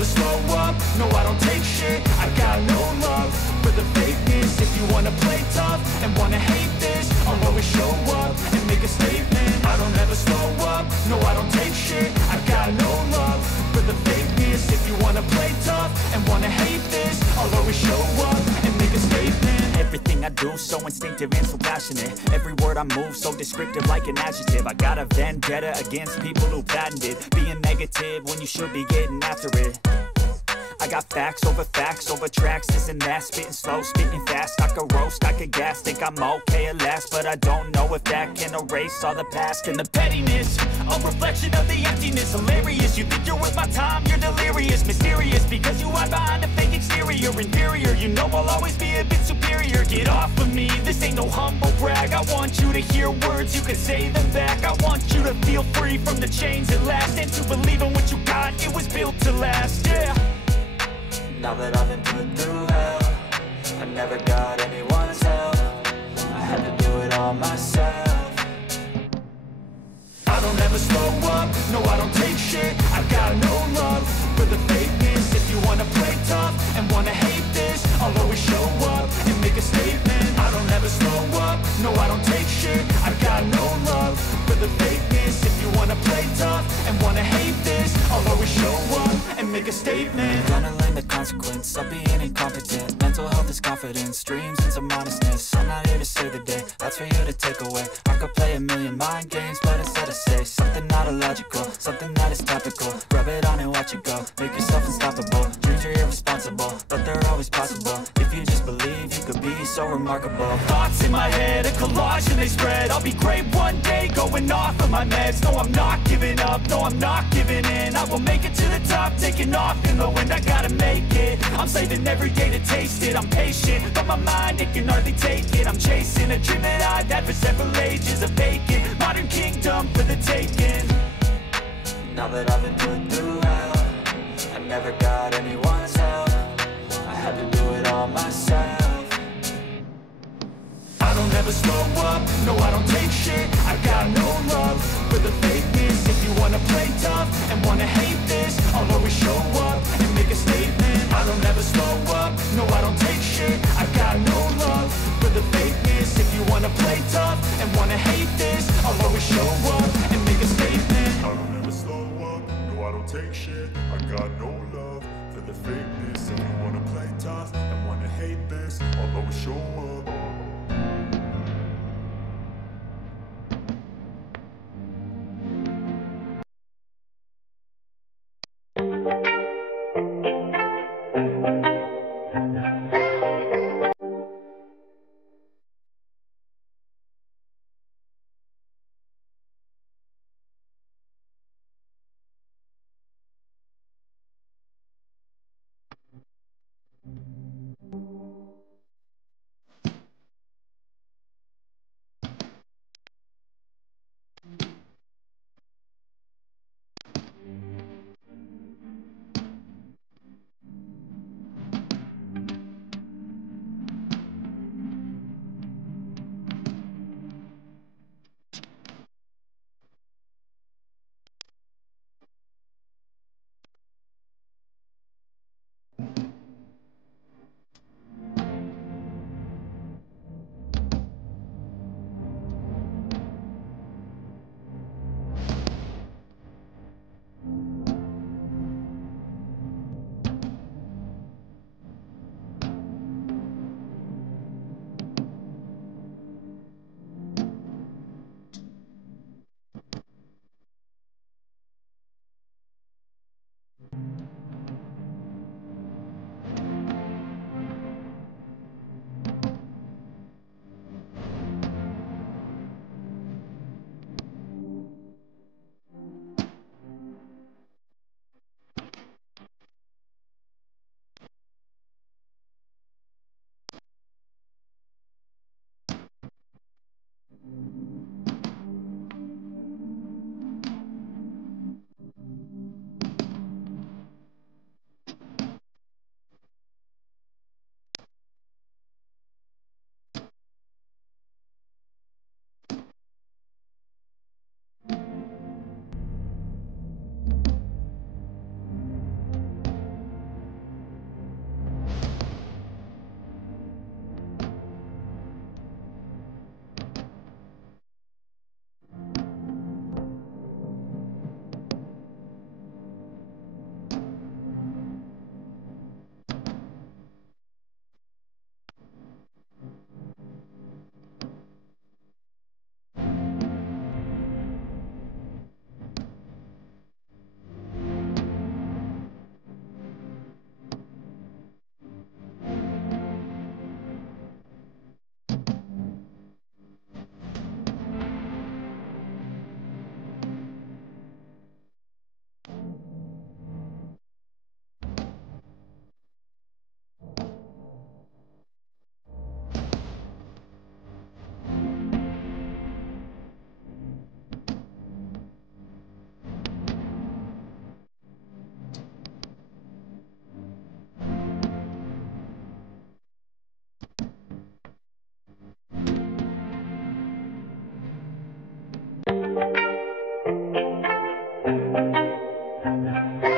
never slow up, no I don't take shit. I got no love for the fakeness. If you wanna play tough and wanna hate this, I'll always show up and make a statement. I don't ever slow up, no I don't take shit. I got no love for the fakeness. If you wanna play tough and wanna hate this, I'll always show up and make a statement. Everything I do so instinctive and so passionate. Every word I move so descriptive like an adjective. I got a vendetta against people who patented being negative when you should be getting after it. I got facts over tracks, this and that. Spitting slow, spitting fast. I could roast, I could gas. Think I'm okay at last, but I don't know if that can erase all the past. And the pettiness, a reflection of the emptiness. Hilarious, you think you're worth my time, you're delirious. Mysterious, because you hide behind a fake exterior. Inferior, you know I'll always be a bit superior. Get off of me, this ain't no humble brag. I want you to hear words, you can say them back. I want you to feel free from the chains at last, and to believe in what you got, it was built to last, yeah. Now that I've been put through hell, I never got anyone's help. I had to do it all myself. I don't ever slow up, no I don't take shit. I got no love for the fakeness. If you wanna play tough and wanna hate this, I'll always show up and make a statement. I don't ever slow up, no I don't take shit. I got no love for the fakeness. If you wanna play tough and wanna hate this, I'll always show up and make a statement. Gonna learn the consequence of being incompetent. Mental health is confidence, dreams and some honestness. I'm not here to save the day, that's for you to take away. I could play a million mind games, but instead I say something not illogical, something that is topical. Rub it on and watch it go, make yourself unstoppable. Dreams are irresponsible, but they're always possible. If you just believe, you could be so remarkable. Thoughts in my head, a collage and they spread. I'll be great one day, going off of my meds. No, I'm not giving up, no, I'm not giving in. I will make it to the top, taking off in the wind. I gotta make it, I'm saving every day to taste it. I'm patient, but my mind, it can hardly take it. I'm chasing a dream that I've had for several ages. A vacant, modern kingdom for the taking. Now that I've been put through hell, I never got anyone's help. I had to do it all myself. I don't ever slow up, no I don't take shit. I got no love for the fakeness. If you wanna play tough and wanna hate this, I'll always show up and make a statement. I don't ever slow up, no I don't take shit. I got no love for the fakeness. If you wanna play tough and wanna hate this, I'll always show up and make a statement. I don't ever slow up, no I don't take shit. I got no love for the fakeness. If you wanna play tough and wanna hate this, I'll always show up. abone.